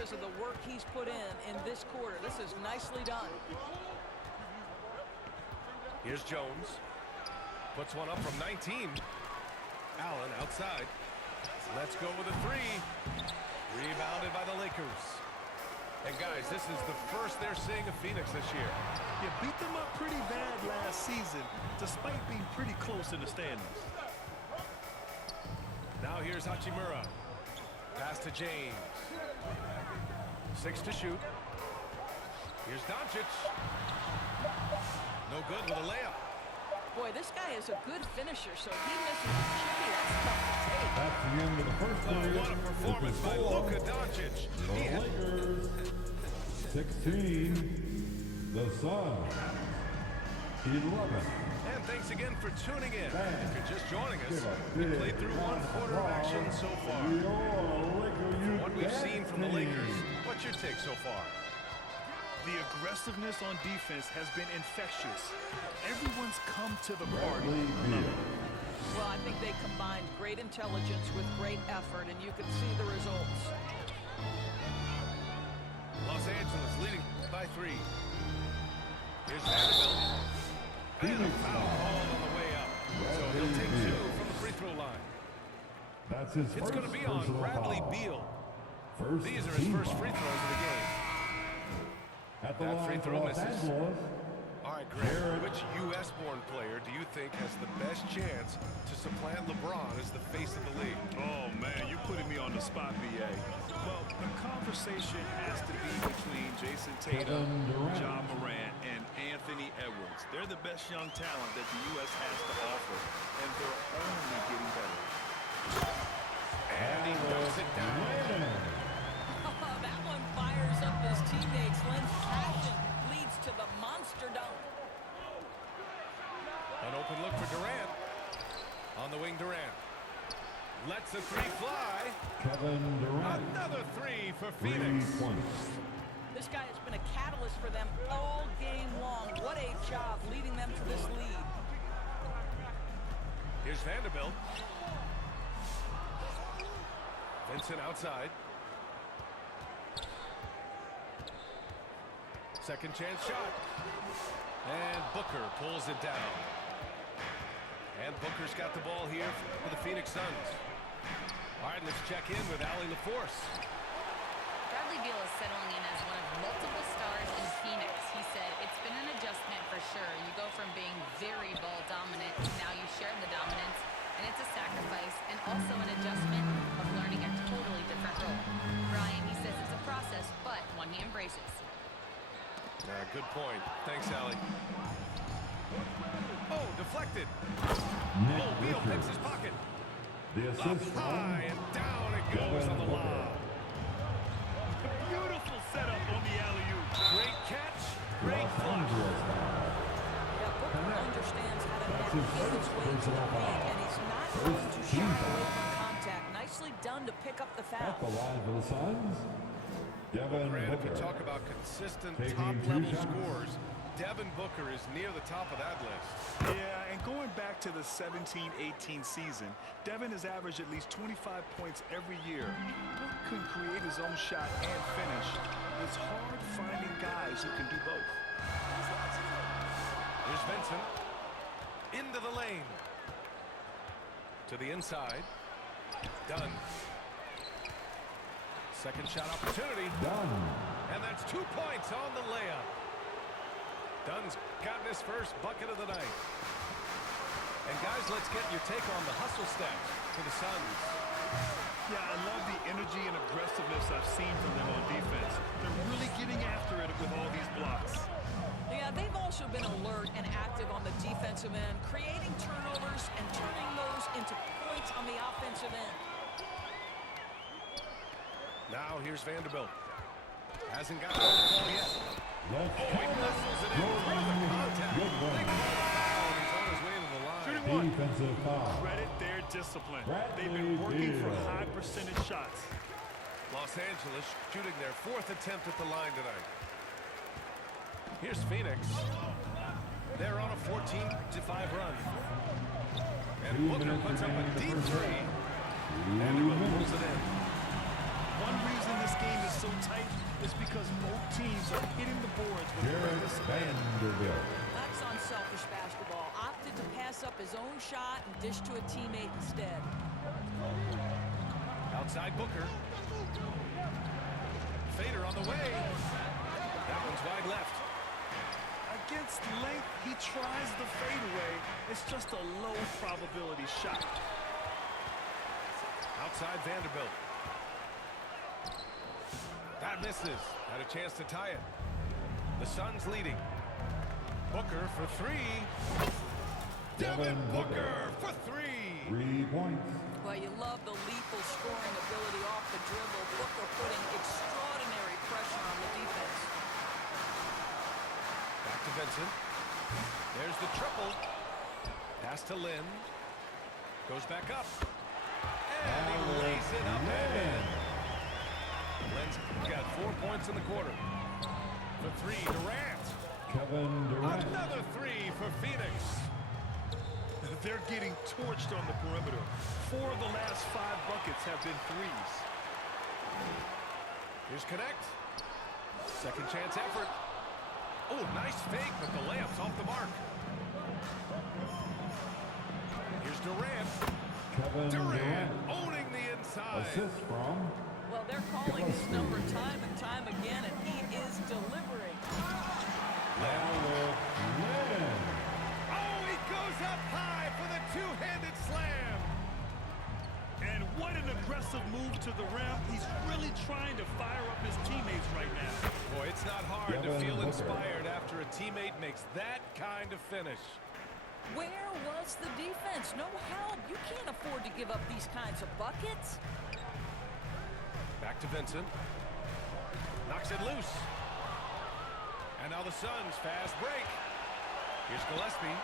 because of the work he's put in this quarter. This is nicely done. Here's Jones. Puts one up from 19. Allen outside. Let's go with a three. Rebounded by the Lakers. And guys, this is the first they're seeing of Phoenix this year. You beat them up pretty bad last season, despite being pretty close in the standings. Now here's Hachimura. Pass to James. 6 to shoot. Here's Doncic. No good with a layup. Boy, this guy is a good finisher, so he misses the chippy. That's tough to take. That's the end of the first period. What a performance by Luka Doncic. The Lakers, 16. The Suns, 11. And thanks again for tuning in. If you're just joining us, we played through one quarter of action so far. From what we've seen from the Lakers, what's your take so far? The aggressiveness on defense has been infectious. Everyone's come to the party. Well, I think they combined great intelligence with great effort, and you can see the results. Los Angeles leading by 3. Here's Vanderbilt. And a foul called on the way up. So he'll take 2 from the free throw line. That's his It's going to be on Bradley Beal. These are his first free throws of the game. At the That free line for throw Los misses. Angeles, All right, Greg, which U.S.-born player do you think has the best chance to supplant LeBron as the face of the league? Oh, man, you're putting me on the spot, B.A. Well, the conversation has to be between Jason Tatum, John Morant, and Anthony Edwards. They're the best young talent that the U.S. has to offer, and they're only getting better. And he dumps it down. That one fires up his teammates. Lends passion, leads to the monster dunk. An open look for Durant. On the wing, Durant. Lets a 3 fly. Kevin Durant, Another 3 for 3 Phoenix. points. This guy has been a catalyst for them all game long. What a job leading them to this lead. Here's Vanderbilt. Vincent outside. Second chance shot. And Booker pulls it down. And Booker's got the ball here for the Phoenix Suns. All right, let's check in with Allie LaForce. Bradley Beal is settling in as one of multiple stars in Phoenix. He said it's been an adjustment for sure. You go from being very ball dominant to now you share the dominance, and it's a sacrifice and also an adjustment of learning a totally different role. Brian, he says it's a process, but one he embraces. Good point. Thanks, Allie. Oh, deflected. Oh, Beal picks his pocket. The assist Up high and down it goes on the lob. Beautiful setup on the alley-oop. Great catch, great Los flush. Angeles Yeah, Booker understands how to That's his navigate his first way to the personal paint, foul. and he's not First going to shy team away foul. from contact. Nicely done to pick up the at foul. the line for the Suns, Devin Grant, if you Booker. talk about consistent Taking top-level 2 shots. scores, Devin Booker is near the top of that list. Yeah, and going back to the 17-18 season, Devin has averaged at least 25 points every year. Book can create his own shot and finish. It's hard finding guys who can do both. Here's Vincent. Into the lane. To the inside. Done. Second shot opportunity. Done. And that's 2 points on the layup. Dunn's gotten his first bucket of the night. And guys, let's get your take on the hustle stats for the Suns. Yeah, I love the energy and aggressiveness I've seen from them on defense. They're really getting after it with all these blocks. Yeah, they've also been alert and active on the defensive end, creating turnovers and turning those into points on the offensive end. Now here's Vanderbilt. Hasn't got the ball yet. Let's Oh, he muscles it in. Perfect contact. Good one. Big foul, and he's on his way to the line. Shooting one. Defensive foul. Credit their discipline. Bradley They've been working for Beal. high percentage shots. Los Angeles shooting their 4th attempt at the line tonight. Here's Phoenix. They're on a 14-5 run. And Booker puts up a deep 3. And pulls it in. One reason this game is so tight hitting the boards with Jared reckless Vanderbilt. That's unselfish basketball. Opted to pass up his own shot and dish to a teammate instead. Outside Booker. Fader on the way. That one's wide left. Against length, he tries the fadeaway. It's just a low probability shot. Outside Vanderbilt. That misses. Had a chance to tie it. The Suns leading. Booker for three. Devin Booker for three. 3 points. Well, you love the lethal scoring ability off the dribble. Booker putting extraordinary pressure on the defense. Back to Vincent. There's the triple. Pass to Lynn. Goes back up. And he lays it up and in. Lynn's got 4 points in the quarter. For three, Durant. Kevin Durant. Another three for Phoenix. They're getting torched on the perimeter. 4 of the last 5 buckets have been threes. Here's Connect. Second chance effort. Oh, nice fake, but the layup's off the mark. Here's Durant. Kevin Durant Durant. owning the inside. Assist from Well, they're calling his number time and time again, and he is delivering. Alec Lynn. Oh, he goes up high for the two-handed slam. And what an aggressive move to the rim. He's really trying to fire up his teammates right now. Boy, it's not hard to Devin feel Booker. inspired after a teammate makes that kind of finish. Where was the defense? No help. You can't afford to give up these kinds of buckets. Back to Vincent. Knocks it loose. And now the Suns fast break. Here's Gillespie.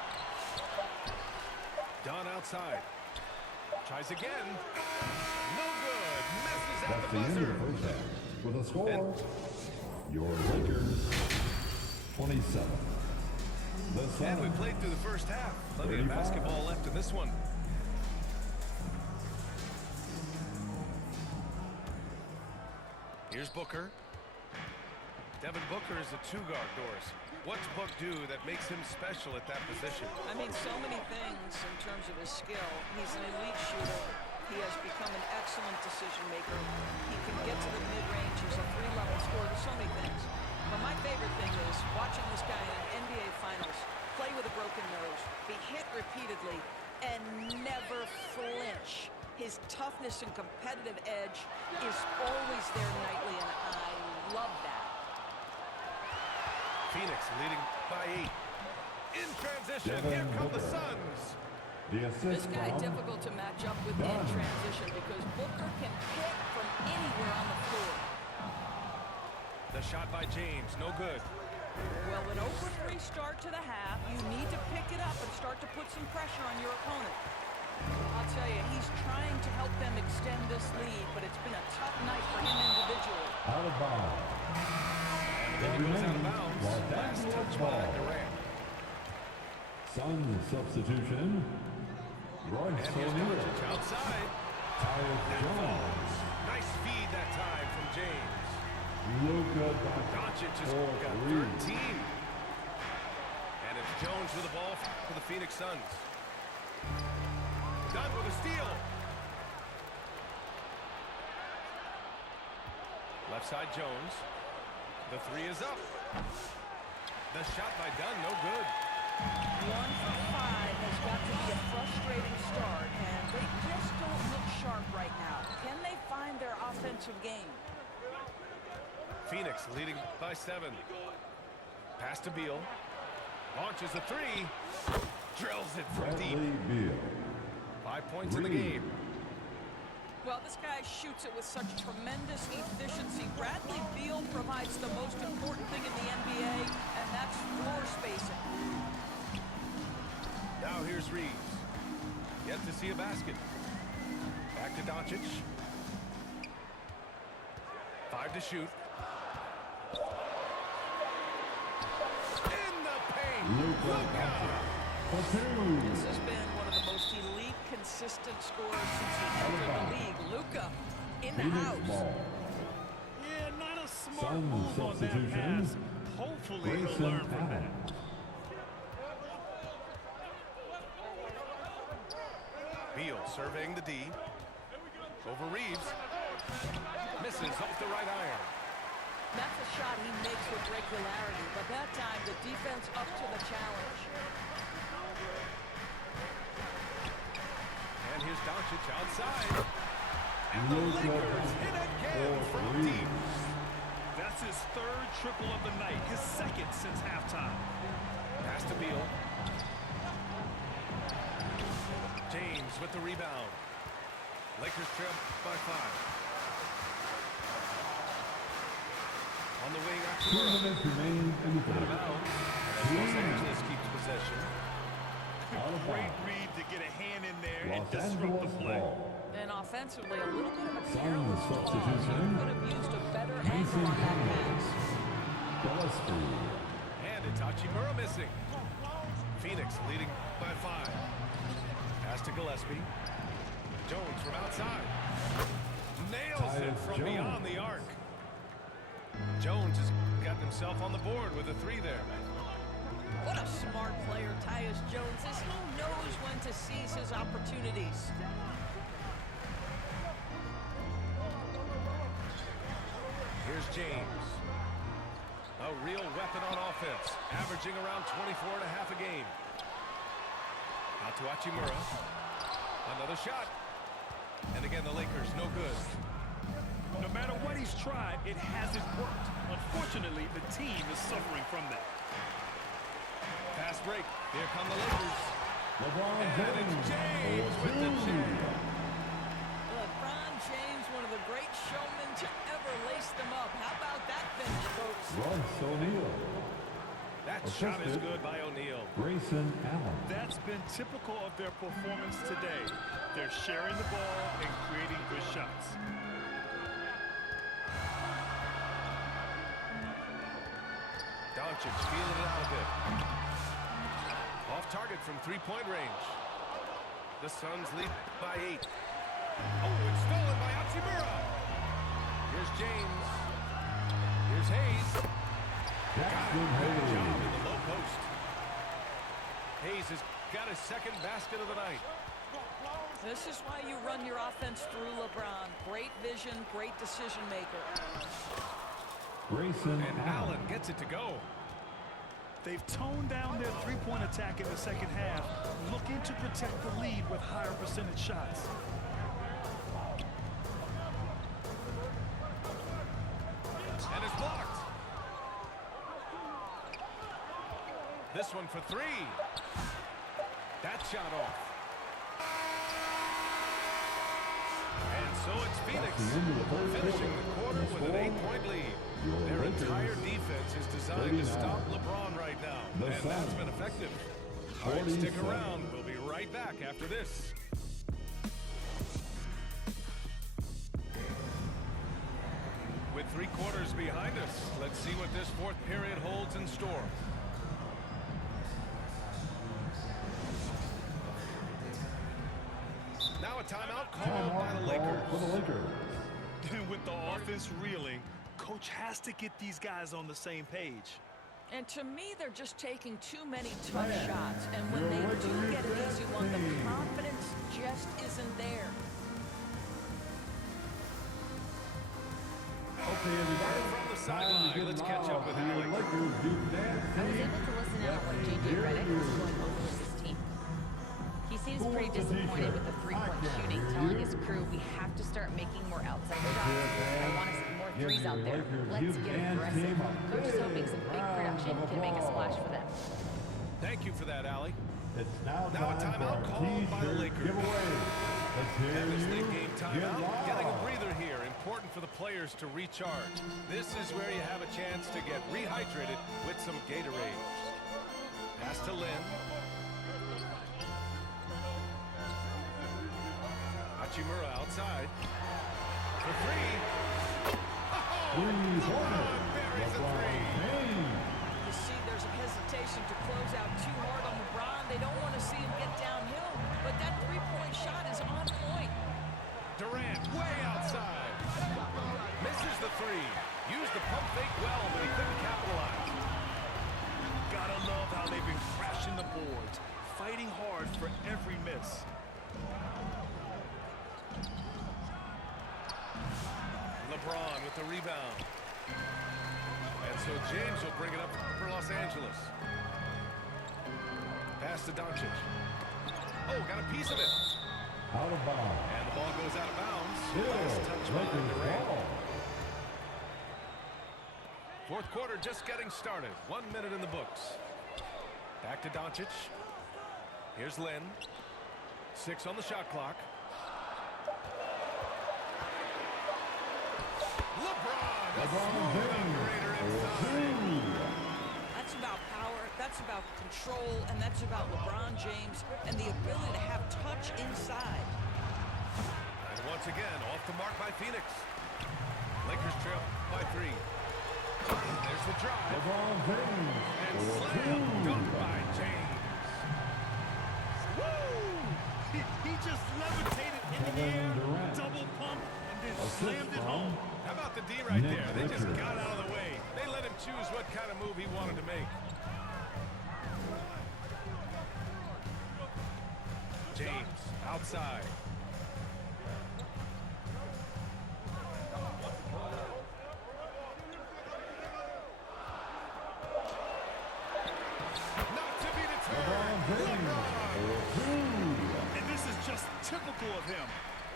Dunn outside. Tries again. No good. Misses at That's the the end buzzer. of the first half. With a score, your Lakers 27. The And we Suns played through the first half. Plenty of 35. basketball left in this one. Here's Booker. Devin Booker is a two-guard, Doris. What's Book do that makes him special at that position? I mean, so many things in terms of his skill. He's an elite shooter. He has become an excellent decision maker. He can get to the mid-range. He's a three-level scorer. There's so many things. But my favorite thing is watching this guy in an NBA Finals play with a broken nose, be hit repeatedly, and never flinch. His toughness and competitive edge is always there nightly, and I love that. Phoenix leading by 8. In transition, Devin here come the Booker. Suns. The This assist guy from difficult to match up with in Dunn. transition because Booker can hit from anywhere on the floor. The shot by James, no good. Well, an 0-for-3 start to the half, you need to pick it up and start to put some pressure on your opponent. I'll tell you, he's trying to help them extend this lead, but it's been a tough night for him individually. out of bounds. And the ball goes out of remains bounds. Los Last Angeles touch by ball. Durant. Suns substitution. Royce And here's O'Neal. Doncic outside. Tyus Jones. Nice feed that time from James. Luka Doncic has for got 3. 13. And it's Jones with the ball for the Phoenix Suns. Dunn with a steal. Left side Jones. The three is up. The shot by Dunn, no good. 1 for 5 has got to be a frustrating start, and they just don't look sharp right now. Can they find their offensive game? Phoenix leading by 7. Pass to Beal. Launches a three. Drills it from deep. Bradley Beal. 5 points in the Three. game. Well, this guy shoots it with such tremendous efficiency. Bradley Beal provides the most important thing in the NBA, and that's floor spacing. Now here's Reeves. Yet to see a basket. Back to Doncic. 5 to shoot. In the paint. Luka Luka. for 2. This has been one of the most elite, consistent scorers since he entered the league. Luka in the Phoenix house. ball. Yeah, not a Smart Sun move on that substitution. pass. Hopefully he'll Grayson learn from that. Allen. Beal surveying the D. Over Reeves. Misses off the right iron. That's a shot he makes with regularity, but that time the defense up to the challenge. And here's Doncic outside. And the Lakers hit again from deep. That's his third triple of the night, his second since halftime. Pass to Beal. James with the rebound. Lakers trail by 5. On the wing, 2 minutes remain in the out of third. bounds. Los Angeles keeps possession. Out of Great bounds. read to get a hand in there and Los disrupt the Angeles play. ball. And offensively, a little bit of a Sun careless call. substitution. He could have used a better angle Mason on that Thomas. pass. Gillespie. And Hachimura missing. Phoenix leading by 5. Pass to Gillespie. Jones from outside. Nails it Tyus from Jones. beyond the arc. Jones has gotten himself on the board with a 3 there. What a smart player Tyus Jones is. He knows when to seize his opportunities. Here's James. A real weapon on offense, averaging around 24.5 a game. Out to Hachimura. Another shot. And again, the Lakers no good. No matter what he's tried, it hasn't worked. Unfortunately, the team is suffering from that. Fast break. Here come the Lakers. LeBron And it's James with the jam. LeBron James, one of the great showmen to ever lace them up. How about that finish, folks? Royce O'Neal. That shot is Assisted. good by O'Neal. Grayson Allen. That's been typical of their performance today. They're sharing the ball and creating good shots. Doncic feeling it out a bit. Off target from 3-point range. The Suns lead by 8. Oh, it's stolen by Hachimura. Here's James. Here's Hayes. Jackson Good job Hayes. in the low post. Hayes has got his second basket of the night. This is why you run your offense through LeBron. Great vision, great decision maker. Grayson And Allen gets it to go. They've toned down their three-point attack in the second half, looking to protect the lead with higher percentage shots. And it's blocked. This one for 3. That shot off. And so it's Phoenix That's the end of the first finishing quarter. the quarter The with an score, 8-point lead. your Their Lakers, entire defense is designed to 39. stop LeBron right now. The And that's Suns, been effective. All right, stick 47. around. We'll be right back after this. With 3 quarters behind us, let's see what this 4th period holds in store. Now a timeout called by the Timeout Lakers. call for the Lakers. And with the offense reeling, coach has to get these guys on the same page. And to me, they're just taking too many tough Man, shots. And when your they do Lakers get an easy one, the team. confidence just isn't there. Okay, everybody. From the Time to sideline, get let's catch up with the Alec. Lakers do dance. I was able to listen in on what J.J. Redick was going over with his team. He seems Who pretty wants a disappointed t-shirt? with the I three-point can't shooting, hear telling you. his crew we have to start making more outside Let's shots. hear it, I fans. want to see more Give threes your out there. Lakers Let's youth get dance aggressive. team a Coach is hoping some big round production of can make a splash applause. for them. Thank you for that, Allie. It's now Now a time timeout for called our by the t-shirt Lakers. giveaway. Let's hear And this you late game get timeout, getting a loud. breather here. Important for the players to recharge. This is where you have a chance to get rehydrated with some Gatorade. Pass to Lynn. Hachimura outside. For 3. Oh, LeBron buries a 3. James. You see, there's a hesitation to close out too hard on LeBron. They don't want to see him get downhill. But that three-point shot is on point. Durant way outside. Misses the 3. Use the pump with the rebound. And so James will bring it up for Los Angeles. Pass to Doncic. Oh, got a piece of it. Out of bounds. And the ball goes out of bounds. Still, Last touch by Lakers Durant. ball. Fourth quarter just getting started. 1 minute in the books. Back to Doncic. Here's Lynn. 6 on the shot clock. LeBron, a smooth operator inside. That's about power, that's about control, and that's about LeBron James and the ability to have touch inside. And once again, off the mark by Phoenix. Lakers trail by 3. There's the drive. LeBron James. And slam dunk by James. Woo! He just levitated in the air, double pump, and then slammed it home. How about the D right Nick there? They just Richards. got out of the way. They let him choose what kind of move he wanted to make. James outside. Not to be deterred. And this is just typical of him.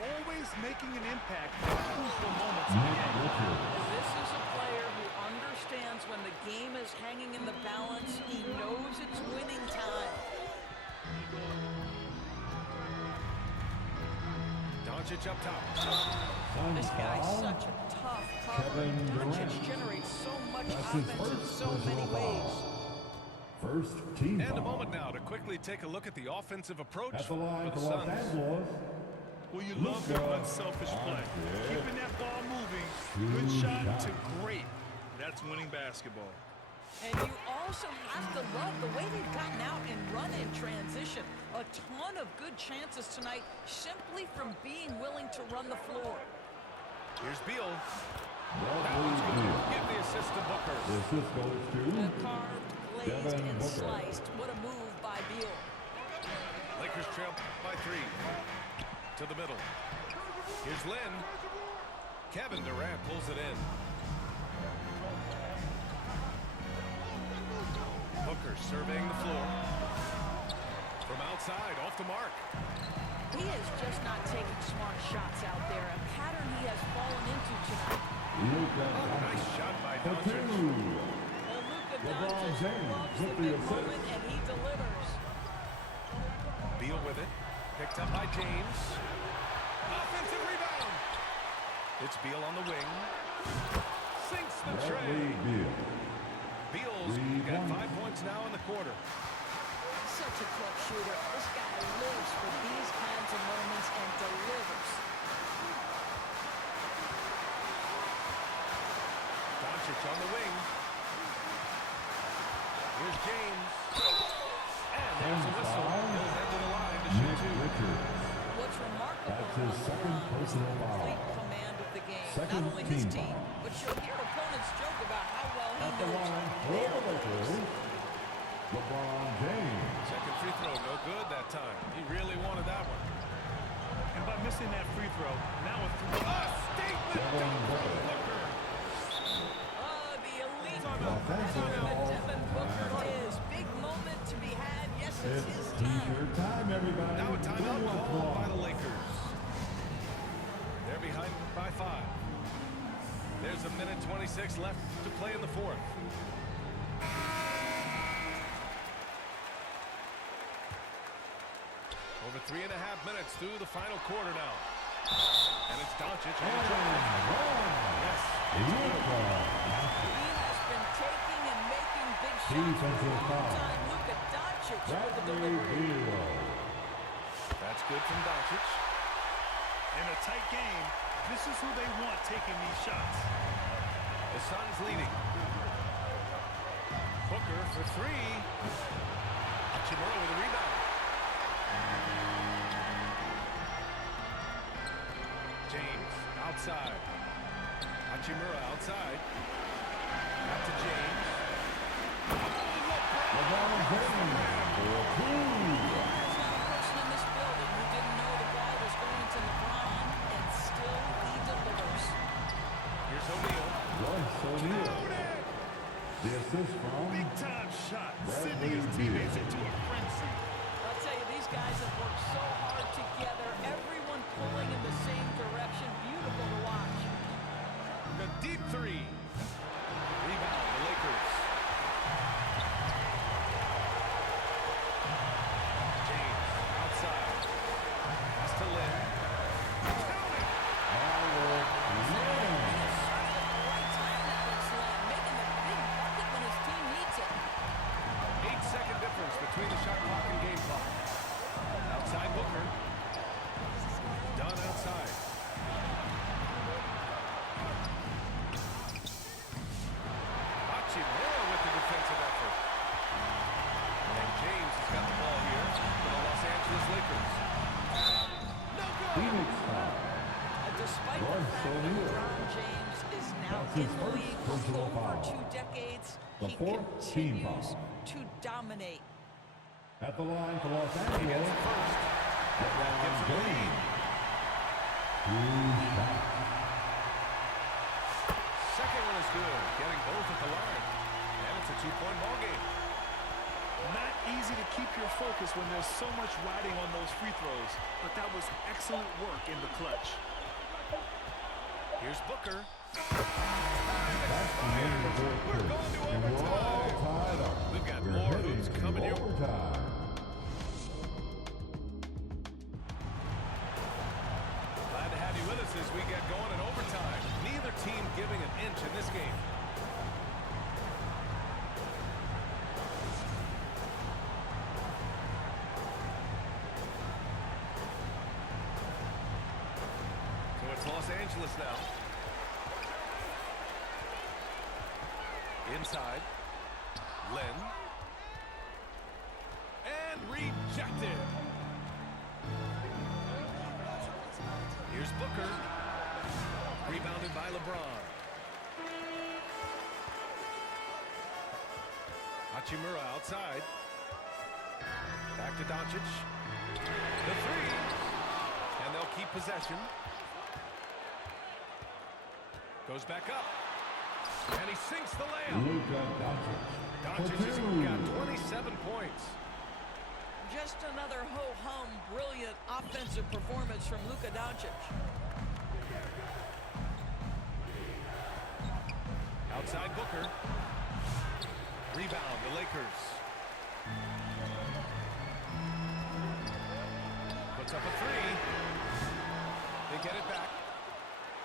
Always making an impact at crucial moments in the game. This is a player who understands when the game is hanging in the balance. He knows it's winning time. Doncic up top. This guy's such a tough cover. Kevin Doncic Durant. generates so much That's his offense in first so many personal ways. foul. First team And a foul. moment now to quickly take a look at the offensive approach At the line for for the Los Suns. Angeles. Well, you love their unselfish play. Keeping that ball moving, good shot to great. That's winning basketball. And you also have to love the way they've gotten out and run in transition. A ton of good chances tonight simply from being willing to run the floor. Here's Beal. Bradley Beal. Give the assist to Booker. The assist goes to Carved, glazed, Devin and Booker. sliced. What a move by Beal. Lakers trail by 3. To the middle. Here's Lynn. Kevin Durant pulls it in. Booker surveying the floor. From outside, off the mark. He is just not taking smart shots out there, a pattern he has fallen into tonight. Nice shot by For Doncic. two. And Luka LeBron Doncic James loves with the the big assist. moment, and he delivers. Beal with it. Picked up by James. Offensive rebound. It's Beal on the wing. Sinks the Bradley tray. Beal. Beal's 3 got points. 5 points now in the quarter. Such a clutch shooter. This guy lives for these kinds of moments and delivers. Doncic on the wing. Here's James. And there's a whistle. He'll head to the line to shoot Nick 2. Richards. What's remarkable That's his about second LeBron is the personal foul. complete command of the game. Second Not only his team team, foul. but you'll hear opponents joke about how well he At the knows line for their the players. Lakers. LeBron James. Second free throw, no good that time. He really wanted that one. And by missing that free throw, now a three. A statement Devin dunk from Booker. Booker. The elite Offensive that foul. Devin Booker is. Big moment to be had. Yes, it's his It's time. T-shirt time, everybody. Now a timeout Who wants called by one? the Lakers. They're behind by 5. There's a minute 26 left to play in the fourth. Over 3.5 minutes through the final quarter now. And it's Doncic on the drive. Yes, it's good. He has been taking and making big shots for a Defensive long foul. time. Luka Doncic with the Bradley delivery. Beal. That's good from Doncic. In a tight game, this is who they want taking these shots. The Suns leading. Booker for 3. Hachimura with a rebound. James outside. Hachimura outside. Out to James. LeBron James for 2. There's not a person in this building who didn't know the ball was going to LeBron, and still he delivers. Here's O'Neal. Royce O'Neal. The assist from Big-time shot, sending Bradley his teammates Beal. into a frenzy. I'll tell you, these guys have worked so hard together. Everyone pulling in the same direction. Beautiful to watch. The deep three. Rebound, the Lakers. James outside. Pass to Lynn. Count it. Howard Lynn. Right time that looks like making the big bucket when his team needs it. 8-second difference between the shot clock and game clock. Outside Booker. Done outside. Hachimura with the defensive effort. And James has got the ball here for the Los Angeles Lakers. No good. Phoenix foul. Despite the Royce fact that O'Neal. LeBron James is now That's in his the first league for personal over foul. 2 decades, The he fourth team continues foul. to dominate. At the line for Los He gets Angeles. the first. LeBron Gives him the lead. James. 2 shots. Second one is good. Getting both at the line. And it's a 2-point ball game. Not easy to keep your focus when there's so much riding on those free throws, but that was excellent work in the clutch. Here's Booker. That's the end of the fourth We're quarter. going to And we're all overtime. tied up. We've got We're more heading hoops to coming your way. overtime. Glad to have you with us as we get going in overtime. Neither team giving an inch in this game. So it's Los Angeles now. Inside. Len. And rejected. Here's Booker. Rebounded by LeBron. Hachimura outside. Back to Doncic. The three. And they'll keep possession. Goes back up. And he sinks the layup. Luka Doncic. Doncic for has 2. got 27 points. Just another ho-hum, brilliant offensive performance from Luka Doncic. Outside Booker. Rebound, the Lakers. Puts up a three. They get it back.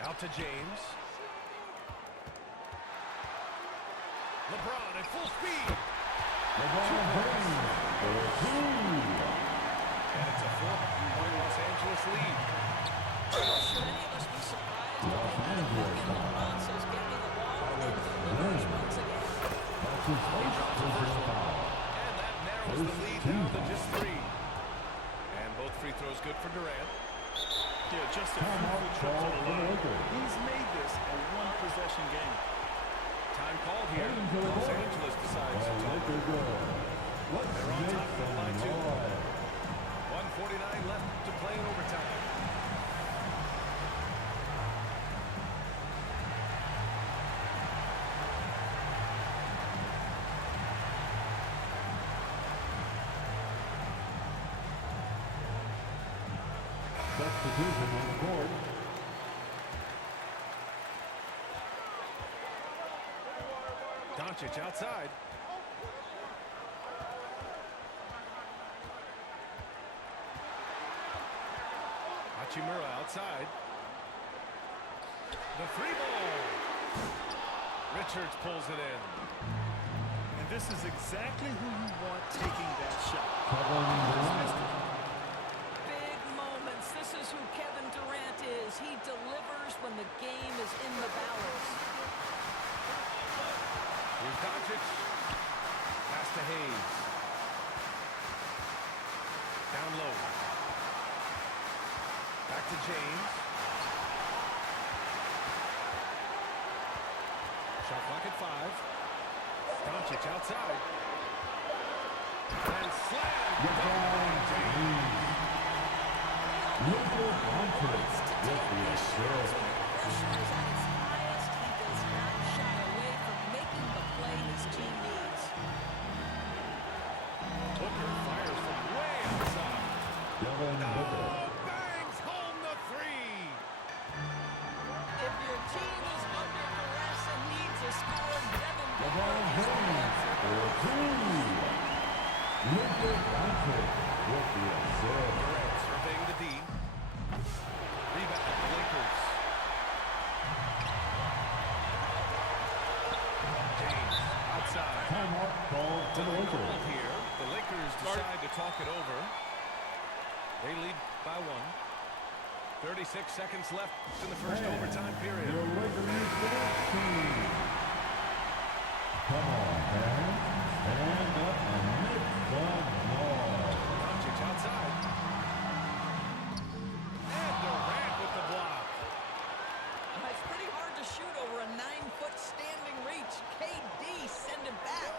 Out to James. LeBron at full speed. LeBron James for 2. And it's a 4-point Los Angeles lead. Should any of us be surprised if Los they get a Angeles bucket? LeBron says, "Get me the ball," and delivers once again. That's his first personal foul. And that narrows the lead down to just 3. And both free throws good for Durant. Yeah, just a Timeout fruitful trip to call the for the line. Lakers. He's made this a one-possession game. Time called here. Heading to the Los court. Angeles decides The to Lakers go. Let's They're on make top of it by some 2. noise. 1:49 left to play in overtime. Substitution on the court. Doncic outside. Hachimura outside. The free ball. Richards pulls it in. And this is exactly who you want taking that shot. Kevin Durant. Big moments. This is who Kevin Durant is. He delivers when the game is in the balance. Here's Doncic. Pass to Hayes. Down low. Back to James. Shot clock at 5. Doncic outside. And slam. LeBron James. Luka Doncic with the assist. Pressure is at its highest. He Durant surveying the D. Rebound, the Lakers. James outside. Timeout call to the Time Lakers. called here. The Lakers decide to talk it over. They lead by 1. 36 seconds left in the first overtime period. Your Lakers team. Come on, man. Stand up and make the ball. Doncic outside. And Durant with the block. It's pretty hard to shoot over a 9-foot standing reach. KD send it back.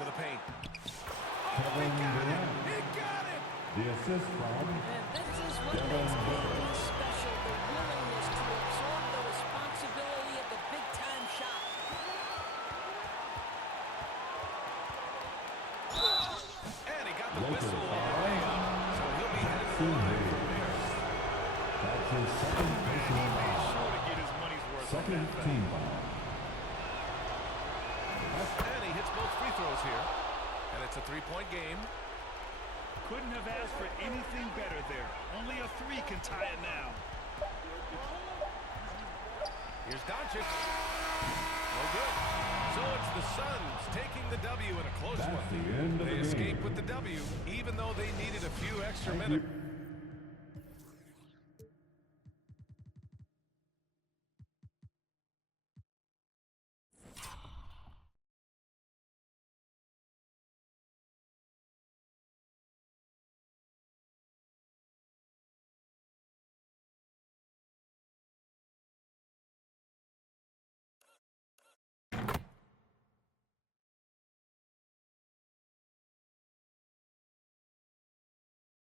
To the paint. Kevin Durant. He got it. The assist from And this is what Kevin makes Durant. KD special, the willingness to absorb the responsibility of the big-time shot. And he got the Lakers whistle on the foul. layup. So he'll be headed to the Team line lead. from there. That's his second personal He's foul. sure to get his money's worth on Second that foul. team foul. And he hits both free throws here. And it's a 3-point game. Couldn't have asked for anything better there. Only a 3 can tie it now. Here's Doncic. No good. So it's the Suns taking the W in a close That's one. the end of They the escape game. with the W, even though they needed a few extra Thank minutes. you.